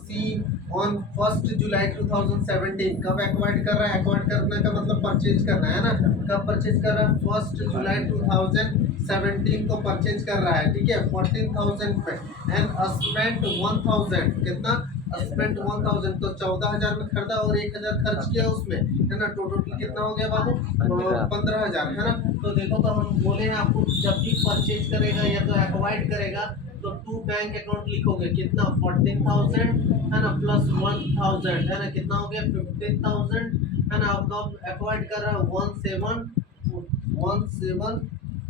सी on 1 जुलाई 2017 कब acquired कर रहा है? एक्वायर्ड करने का मतलब परचेज करना है ना। कब परचेज कर रहा है? 1 जुलाई 2017 को परचेज कर रहा है, ठीक है, 14,000 पे एंड स्पेंट 1,000। कितना स्पेंट? 1,000। तो 14,000 में खरीदा और 1,000 खर्च किया उसमें, है ना। टोटल कितना हो गया बाबू? 15,000, है ना। तो देखो, तो हम बोले हैं आपको जब भी परचेज करेगा या तो एक्वायर्ड करेगा तो टू बैंक अकाउंट लिखोगे। कितना? 14,000, है ना, प्लस 1,000, है ना। कितना हो गया? 15,000, है ना। अब कब एक्वायर्ड कर रहा है? 17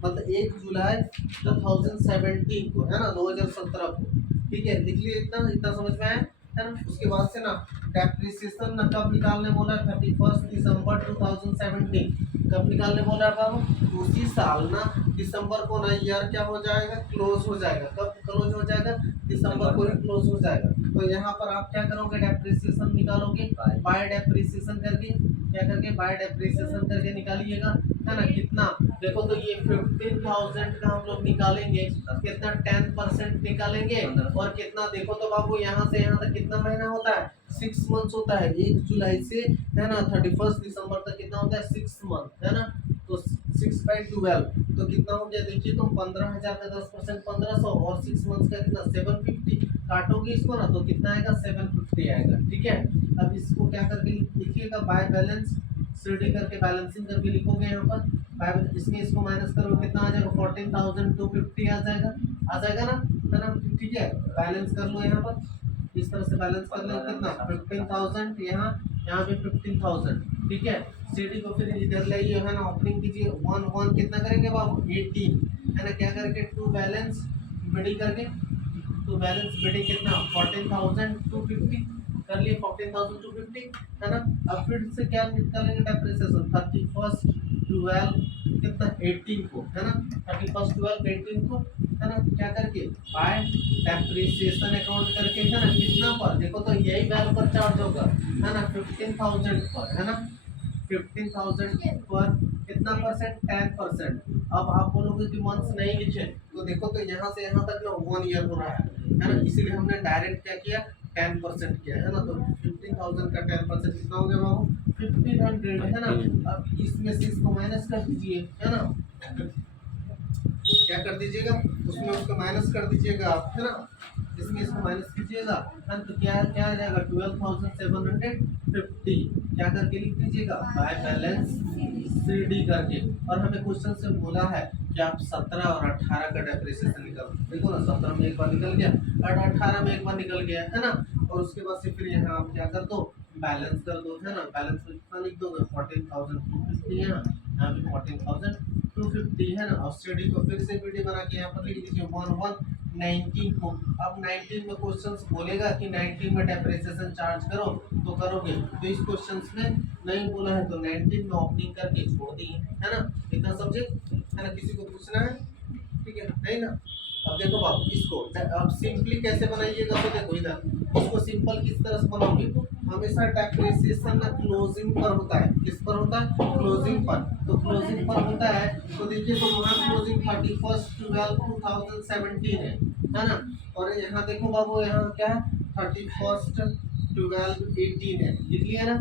मतलब 1 जुलाई 2017 को, है ना, 2017 को, ठीक है। लिख लिए, इतना इतना समझ में आया, है ना। उसके बाद से ना डेप्रिसिएशन ना कब निकालने बोला? 31 दिसंबर 2017। कब निकालने बोला है बाबू? उसी साल ना दिसंबर को ना ईयर क्या हो जाएगा? क्लोज हो जाएगा। कब क्लोज हो जाएगा? दिसंबर को ही क्लोज हो जाएगा। तो यहाँ पर आप क्या करोगे? डेप्रिसिएशन निकालोगे बाय डेप्रिसिएशन करके। क्या करके? बाय डेप्रिसिएशन करके निकालिएगा, है ना। कितना? देखो, तो ये 15,000 का हम लोग निकालेंगे। कितना? 10% निकालेंगे। और कितना? देखो तो बाबू, यहाँ से यहाँ तक कितना महीना होता है? 6 मंथ्स होता है। 1 जुलाई से, है ना, 31 दिसंबर तक कितना होता है? 6 मंथ, है ना। तो 6/12 तो कितना हो गया? देखिए, तो 15,000 का 10% 1,500 और 6 मंथ्स का कितना? 750। काटोगे इसको ना तो कितना आएगा? 750 आएगा, ठीक है। अब इसको क्या करके लिखिएगा? बाय बैलेंस सीडी करके बैलेंसिंग करके लिखोगे यहाँ पर। बाय इसमें इसको माइनस करो, कितना आ जाएगा? 14,250 आ जाएगा। आ जाएगा ना, है ना, ठीक है। बैलेंस कर लो यहाँ पर, इस तरह से बैलेंस कर लो। कितना? 15,000 यहाँ, यहाँ पे 15,000, ठीक है। सीडी को फिर इधर लाइए, है ना, ओपनिंग कीजिए। 1 कितना करेंगे बाबू? 18, है ना। क्या करके? टू बैलेंस बड़ी करके, तो बैलेंस बिडिंग कितना? 14,250 कर लिए। 14,250, है ना। अब फिर से क्या निकालेंगे? डेप्रिसिएशन 31/12 कितना? 18 को, है ना। 31/12 18 को, है ना। क्या करके? बाय डेप्रिसिएशन अकाउंट करके, है ना। कितना पर? देखो तो यही वैल्यू पर चार्ज होगा, है ना, 15,000 पर, है ना। 15,000 पर कितना परसेंट? 10%। अब आप बोलोगे कि मंथ्स नहीं लिखे, तो देखो तो यहाँ से यहाँ तक ना 1 ईयर हो रहा है ना। इसीलिए हमने डायरेक्ट क्या किया? 10% किया, है ना। तो 15,000 का 10% कितना हो गया बाबू? 1,500, है ना। अब इसमें से इसको माइनस कर दीजिए, है ना। क्या कर दीजिएगा? उसमें उसको माइनस कर दीजिएगा आप, है ना। इसमें इसको माइनस कीजिएगा, है, तो क्या क्या आ जाएगा? 12,750। क्या करके लिख दीजिएगा? बाय बैलेंस सीडी करके। और हमें क्वेश्चन से बोला है कि आप 17 और 18 का डेप्रिसिएशन निकालो। देखो ना, 17 में एक बार निकल गया और 18 में एक बार निकल गया, है ना। और उसके बाद से फिर यहाँ आप क्या कर दो? बैलेंस कर दो, है ना। बैलेंस में कितना लिख दोगे? 14,250 यहाँ पे 14,250, है ना। और सीडी को फिर से वीडियो बना के यहाँ पर लिख दीजिए 19 को। अब 19 में क्वेश्चंस बोलेगा कि 19 में डेप्रिसिएशन चार्ज करो, तो करोगे। तो इस क्वेश्चंस में नहीं बोला है तो 19 में ओपनिंग करके छोड़ दिए, है ना। इतना समझे, है ना। किसी को पूछना है? ठीक है, नहीं ना। अब देखो बाबू, इसको अब सिंपली कैसे बनाइएगा? तो देखो इधर इसको सिंपल किस तरह से बनाओगे? हमेशा डेप्रिसिएशन ना क्लोजिंग पर होता है। किस पर होता है? क्लोजिंग पर। तो क्लोजिंग पर होता है तो देखिए, तो वहाँ क्लोजिंग 31/12/2017 है ना। और यहाँ देखो बाबू, यहाँ क्या है? 31/12/18 है। लिख लिया ना।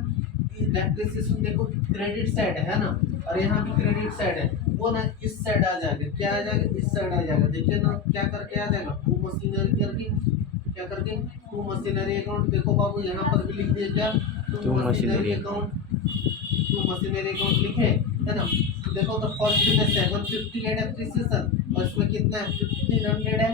डेप्रिसिएशन देखो क्रेडिट साइड है ना, और यहाँ भी क्रेडिट साइड है। वो ना इस साइड आ जाएगा। क्या आ जाएगा? इस साइड आ जाएगा। देखिए ना, क्या करके आ जाएगा? टू मशीनरी करके, क्या करके? To machinery account. देखो बाबू, यहाँ पर भी लिख दिया क्या? To machinery account. To machinery account लिखे, है ना। तो देखो, तो फर्स्ट में 750 है डेप्रिसिएशन, और इसमें कितना है? 1,500 है।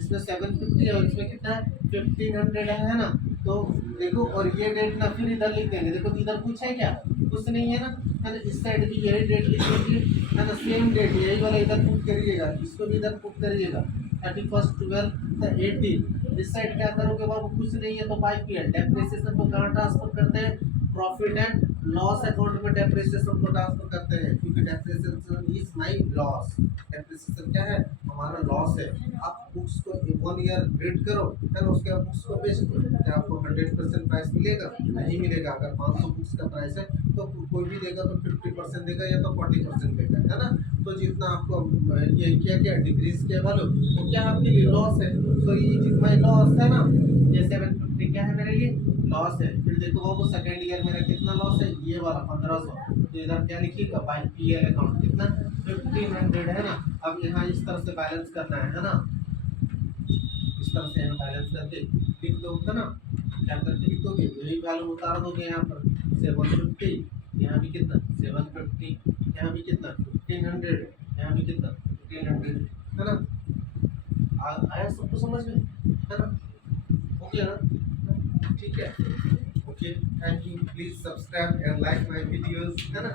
इसमें 750 है और इसमें कितना है? 1,500 है ना। तो देखो, और ये डेट ना फिर इधर लिख देंगे। देखो, तो इधर कुछ है क्या? कुछ नहीं है ना, है ना। इस साइड भी यही डेट लिख लीजिए, है ना। सेम डेट यही वाला इधर पुट करिएगा, इसको भी इधर पुट करिएगा। 31/12/18। इस साइड क्या करोगे बाबू? कुछ नहीं है तो बाई पीरियड। डेप्रिसिएशन को कहाँ ट्रांसफर करते हैं? प्रॉफिट एंड लॉस अकाउंट में डेप्रिसिएशन को ट्रांसफर करते हैं, क्योंकि depreciation is my loss. Depreciation क्या है, हमारा लॉस है। आप बुक्स को 1 ईयर रीड करो, है ना, उसके बाद बुक्स को बेच दो, क्या आपको 100% प्राइस मिलेगा? नहीं मिलेगा। अगर 500 बुक्स का प्राइस है तो कोई भी देगा तो 50% देगा या तो 40% देगा, है ना। तो जितना आपको ये क्या डिक्रीज किया वैल्यू, वो क्या आपके लिए लॉस है। सो ये इज माय लॉस, है ना। ये 750 क्या है मेरे लिए, लॉस है। फिर देखो वो सेकंड ईयर मेरा कितना लॉस है, ये वाला 1500। तो इधर क्या लिखिएगा, बाय पीएल अकाउंट कितना 1500, है ना। अब यहाँ इस तरह से बैलेंस करना है ना, इस तरह से यहाँ बैलेंस करके लिख दो, है ना। क्या करके लिख दोगे, यही वैल्यू उतार दोगे यहाँ पर 750, यहाँ भी कितना 750, यहाँ भी कितना 1500, यहाँ भी कितना 1500, है ना। आया सबको समझ में, है ना, हो गया ना, ठीक है। Okay, thank you, please subscribe and like my videos, है ना।